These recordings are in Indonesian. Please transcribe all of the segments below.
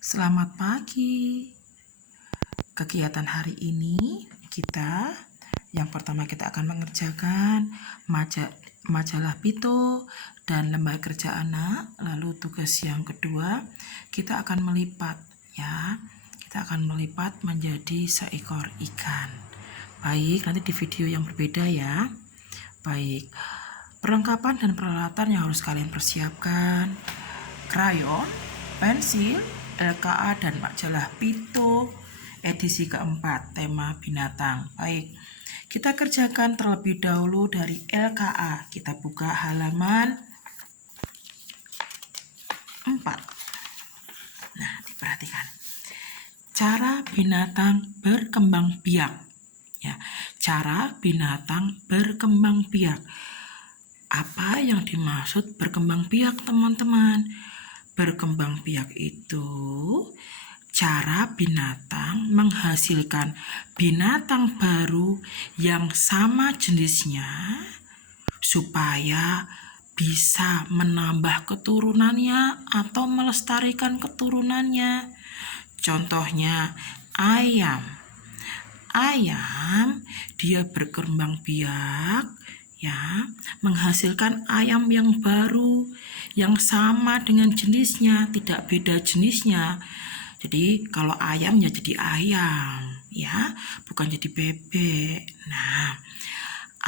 Selamat pagi. Kegiatan hari ini yang pertama kita akan mengerjakan majalah Pito dan lembar kerja anak. Lalu tugas yang kedua kita akan melipat ya. Kita akan melipat menjadi seekor ikan. Baik, nanti di video yang berbeda ya. Baik. Perlengkapan dan peralatan yang harus kalian persiapkan: krayon, pensil, LKA, dan majalah Pito edisi keempat, tema binatang. Baik, kita kerjakan terlebih dahulu dari LKA. Kita buka halaman 4. Nah, diperhatikan. Cara binatang berkembang biak. Ya, cara binatang berkembang biak. Apa yang dimaksud berkembang biak, teman-teman? Berkembang biak itu cara binatang menghasilkan binatang baru yang sama jenisnya supaya bisa menambah keturunannya atau melestarikan keturunannya. Contohnya ayam. Ayam dia berkembang biak ya, menghasilkan ayam yang baru yang sama dengan jenisnya, tidak beda jenisnya. Jadi kalau ayam ya jadi ayam ya, bukan jadi bebek. Nah,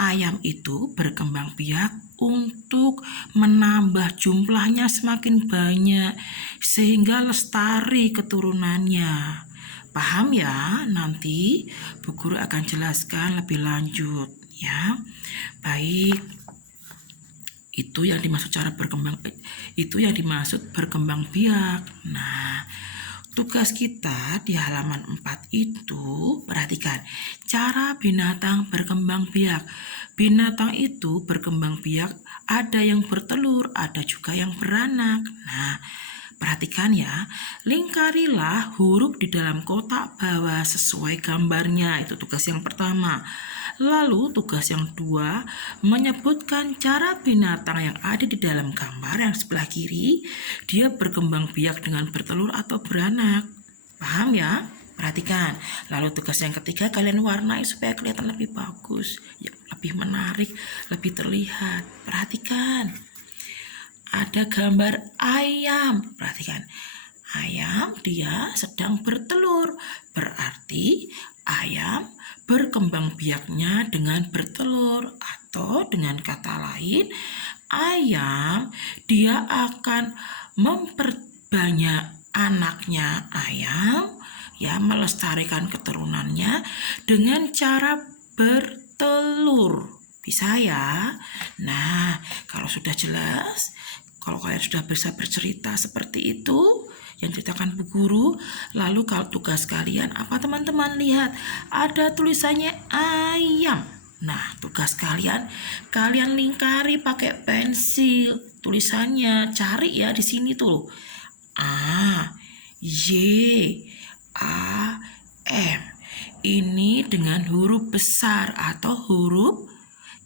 ayam itu berkembang biak untuk menambah jumlahnya semakin banyak sehingga lestari keturunannya. Paham ya? Nanti Bu Guru akan jelaskan lebih lanjut ya. Baik, itu yang dimaksud berkembang biak. Nah, tugas kita di halaman 4 itu, perhatikan, cara binatang berkembang biak. Binatang itu berkembang biak, ada yang bertelur, ada juga yang beranak. Nah, perhatikan ya, lingkarilah huruf di dalam kotak bawah sesuai gambarnya. Itu tugas yang pertama. Lalu tugas yang kedua, menyebutkan cara binatang yang ada di dalam gambar yang sebelah kiri, dia berkembang biak dengan bertelur atau beranak. Paham ya? Perhatikan. Lalu tugas yang ketiga, kalian warnai supaya kelihatan lebih bagus, lebih menarik, lebih terlihat. Perhatikan. Ada gambar ayam. Perhatikan. Ayam dia sedang bertelur. Berarti ayam berkembang biaknya dengan bertelur, atau dengan kata lain, ayam dia akan memperbanyak anaknya ayam ya, melestarikan keturunannya dengan cara bertelur. Bisa ya? Nah, kalau sudah jelas, kalau kalian sudah bisa bercerita seperti itu yang ceritakan Bu Guru, lalu kalau tugas kalian apa, teman-teman? Lihat, ada tulisannya ayam. Nah, tugas kalian lingkari pakai pensil tulisannya. Cari ya di sini tuh. A, Y, A, M. Ini dengan huruf besar atau huruf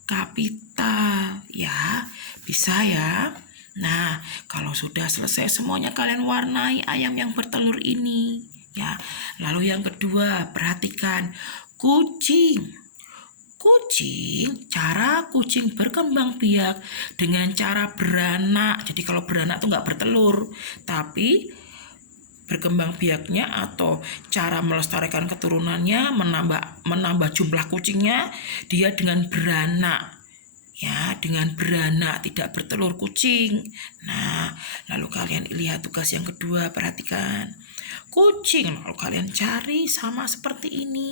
kapital ya. Bisa ya? Nah, kalau sudah selesai semuanya, kalian warnai ayam yang bertelur ini ya. Lalu yang kedua, perhatikan kucing. Cara kucing berkembang biak dengan cara beranak. Jadi kalau beranak tuh nggak bertelur, tapi berkembang biaknya atau cara melestarikan keturunannya, menambah jumlah kucingnya, dia dengan beranak. Ya, dengan beranak, tidak bertelur kucing. Nah, lalu kalian lihat tugas yang kedua, perhatikan. Kucing, lalu kalian cari sama seperti ini.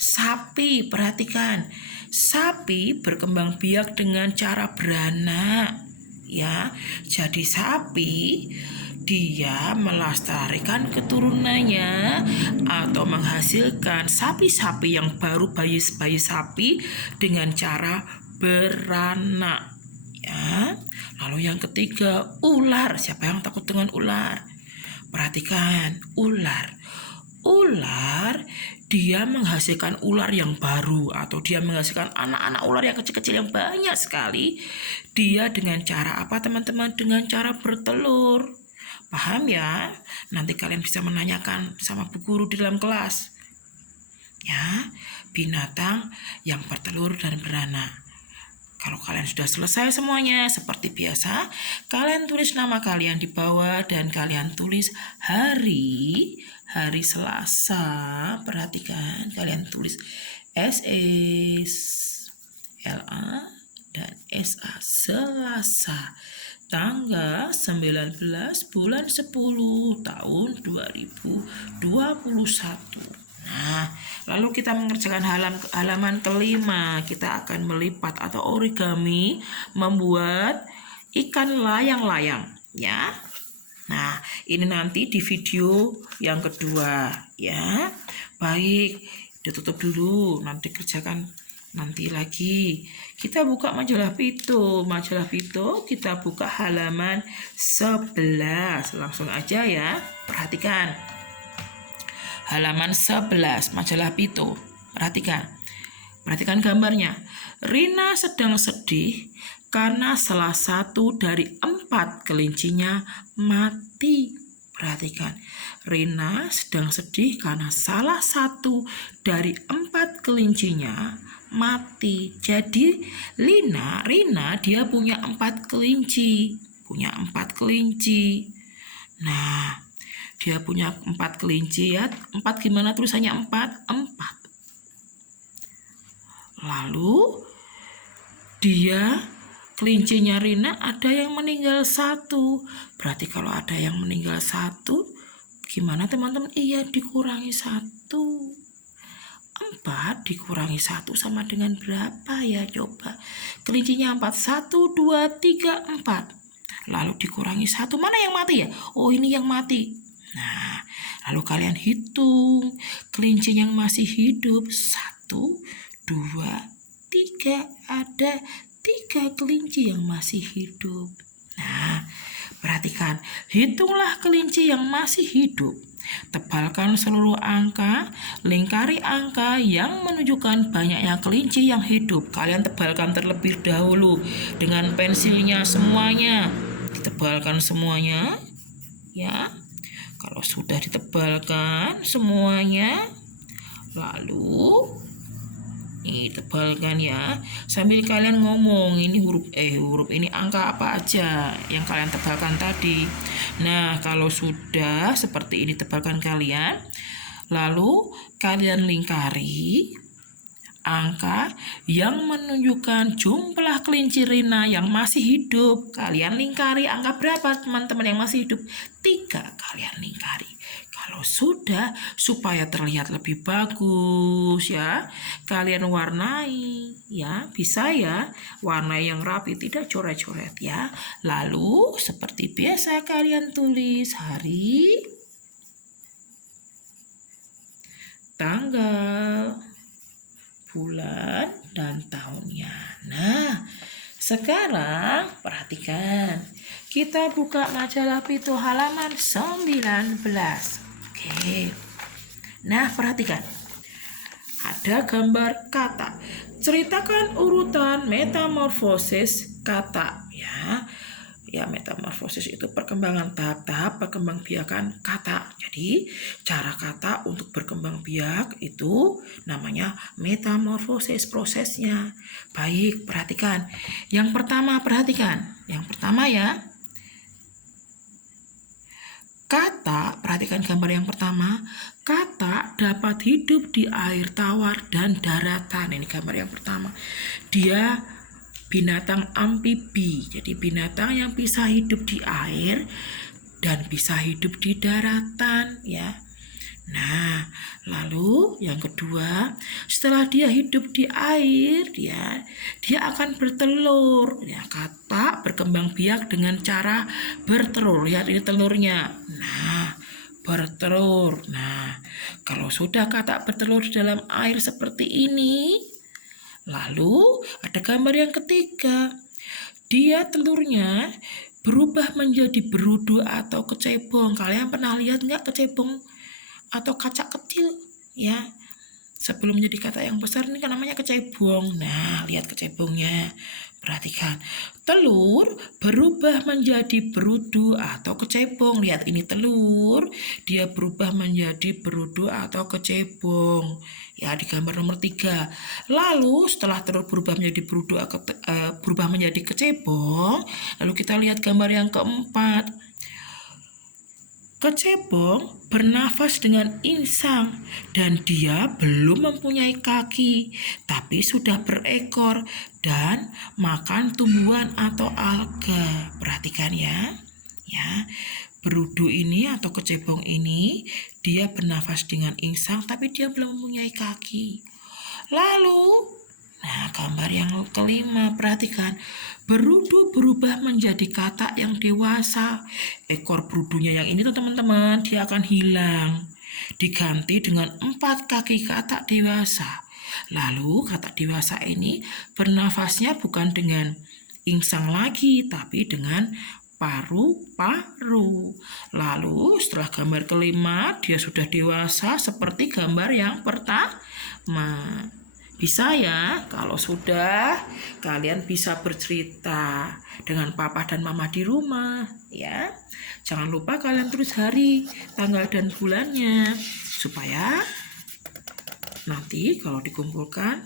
Sapi, perhatikan. Sapi berkembang biak dengan cara beranak. Ya, jadi sapi dia melestarikan keturunannya atau menghasilkan sapi-sapi yang baru, bayi sapi dengan cara beranak ya. Lalu yang ketiga, ular. Siapa yang takut dengan ular? Perhatikan, ular dia menghasilkan ular yang baru atau dia menghasilkan anak-anak ular yang kecil-kecil yang banyak sekali. Dia dengan cara apa, teman-teman? Dengan cara bertelur. Paham ya? Nanti kalian bisa menanyakan sama bu guru di dalam kelas. Ya, binatang yang bertelur dan beranak. Kalau kalian sudah selesai semuanya, seperti biasa, kalian tulis nama kalian di bawah dan kalian tulis hari Selasa. Perhatikan, kalian tulis SELA dan SA Selasa. Tanggal 19 bulan 10 tahun 2021. Nah, lalu kita mengerjakan halaman kelima. Kita akan melipat atau origami, membuat ikan layang-layang, ya. Nah, ini nanti di video yang kedua, ya. Baik, ditutup dulu, nanti kerjakan nanti lagi. Kita buka majalah Pito. Majalah Pito kita buka halaman 11. Langsung aja ya. Perhatikan. Halaman 11 majalah Pito. Perhatikan. Perhatikan gambarnya. Rina sedang sedih karena salah satu dari 4 kelincinya mati. Perhatikan. Rina sedang sedih karena salah satu dari 4 kelincinya mati. Jadi Rina dia punya 4 kelinci. Nah, dia punya 4 kelinci ya. 4 gimana tulisannya 4? 4. Lalu kelincinya Rina ada yang meninggal 1. Berarti kalau ada yang meninggal 1, gimana teman-teman? Iya, dikurangi 1. 4 dikurangi 1 sama dengan berapa ya? Coba. Kelincinya 4. 1, 2, 3, 4. Lalu dikurangi 1. Mana yang mati ya? Oh, ini yang mati. Nah, lalu kalian hitung kelinci yang masih hidup. 1, 2, 3. Ada 3 kelinci yang masih hidup. Nah, perhatikan. Hitunglah kelinci yang masih hidup. Tebalkan seluruh angka, lingkari angka yang menunjukkan banyaknya kelinci yang hidup. Kalian tebalkan terlebih dahulu dengan pensilnya semuanya. Ditebalkan semuanya, ya. Kalau sudah ditebalkan semuanya, lalu tebalkan ya. Sambil kalian ngomong ini huruf ini angka apa aja yang kalian tebalkan tadi. Nah, kalau sudah seperti ini tebalkan kalian, lalu kalian lingkari angka yang menunjukkan jumlah kelinci Rina yang masih hidup. Kalian lingkari angka berapa teman-teman yang masih hidup? 3. Kalian lingkari. Kalau sudah, supaya terlihat lebih bagus ya, kalian warnai ya, bisa ya, warna yang rapi, tidak coret-coret ya. Lalu seperti biasa kalian tulis hari, tanggal, bulan, dan tahunnya. Nah, sekarang perhatikan. Kita buka majalah Pito halaman 19. Oke. Nah, perhatikan. Ada gambar kata. Ceritakan urutan metamorfosis kata ya. Ya, metamorfosis itu perkembangan tahap-tahap perkembangbiakan kata. Jadi, cara kata untuk berkembang biak itu namanya metamorfosis prosesnya. Baik, perhatikan. Yang pertama, perhatikan. Yang pertama ya. Kata, perhatikan gambar yang pertama. Kata dapat hidup di air tawar dan daratan. Ini gambar yang pertama. Dia binatang amfibi, jadi binatang yang bisa hidup di air dan bisa hidup di daratan ya. Nah, lalu yang kedua, setelah dia hidup di air dia akan bertelur ya. Kata berkembang biak dengan cara bertelur. Lihat ini telurnya. Nah, bertelur. Nah, kalau sudah kata bertelur di dalam air seperti ini, lalu ada gambar yang ketiga. Dia telurnya berubah menjadi berudu atau kecebong. Kalian pernah lihat nggak kecebong atau kaca kecil ya? Sebelum menjadi kata yang besar ini kan namanya kecebong. Nah, lihat kecebongnya. Perhatikan, telur berubah menjadi berudu atau kecebong. Lihat ini telur, dia berubah menjadi berudu atau kecebong. Ya, di gambar nomor 3. Lalu setelah telur berubah menjadi berudu atau berubah menjadi kecebong, lalu kita lihat gambar yang keempat. Kecebong bernafas dengan insang dan dia belum mempunyai kaki, tapi sudah berekor dan makan tumbuhan atau alga. Perhatikan ya. Ya, berudu ini atau kecebong ini dia bernafas dengan insang tapi dia belum mempunyai kaki. Lalu, gambar yang kelima, perhatikan. Berudu berubah menjadi katak yang dewasa. Ekor berudunya yang ini tuh teman-teman, dia akan hilang. Diganti dengan 4 kaki katak dewasa. Lalu katak dewasa ini bernafasnya bukan dengan insang lagi, tapi dengan paru-paru. Lalu setelah gambar kelima, dia sudah dewasa seperti gambar yang pertama. Bisa ya, kalau sudah kalian bisa bercerita dengan papa dan mama di rumah ya. Jangan lupa kalian tulis hari, tanggal dan bulannya supaya nanti kalau dikumpulkan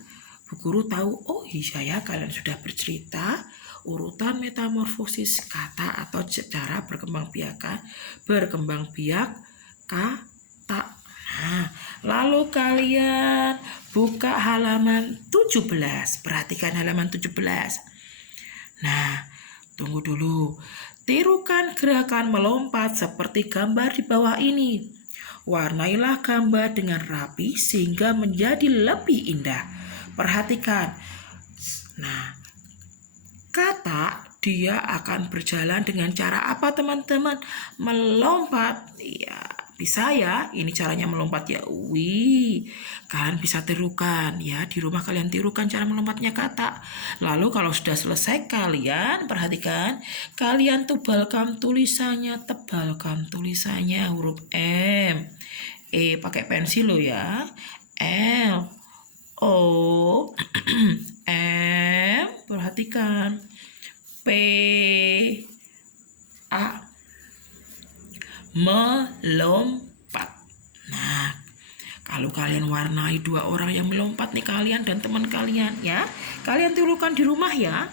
Bu Guru tahu, oh iya ya kalian sudah bercerita urutan metamorfosis kata atau cara berkembang biak kata. Nah, lalu kalian buka halaman 17. Perhatikan halaman 17. Nah, tunggu dulu. Tirukan gerakan melompat seperti gambar di bawah ini. Warnailah gambar dengan rapi sehingga menjadi lebih indah. Perhatikan. Nah, kata dia akan berjalan dengan cara apa teman-teman? Melompat. Ya, bisa ya. Ini caranya melompat ya. Wih, kalian bisa tirukan ya. Di rumah kalian tirukan cara melompatnya kata. Lalu kalau sudah selesai kalian perhatikan. Kalian tebalkan tulisannya huruf M. Pakai pensil lo ya. L. O. M. Perhatikan. P. A. Melompat. Nah, kalau kalian warnai 2 orang yang melompat nih, kalian dan teman kalian ya. Kalian tirukan di rumah ya.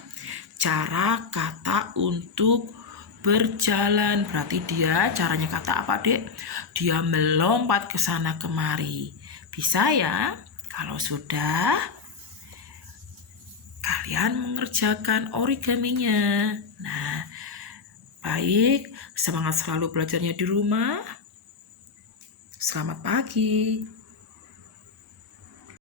Cara kata untuk berjalan. Berarti dia caranya kata apa, Dek? Dia melompat ke sana kemari. Bisa ya? Kalau sudah, kalian mengerjakan origaminya. Nah, baik, semangat selalu belajarnya di rumah. Selamat pagi.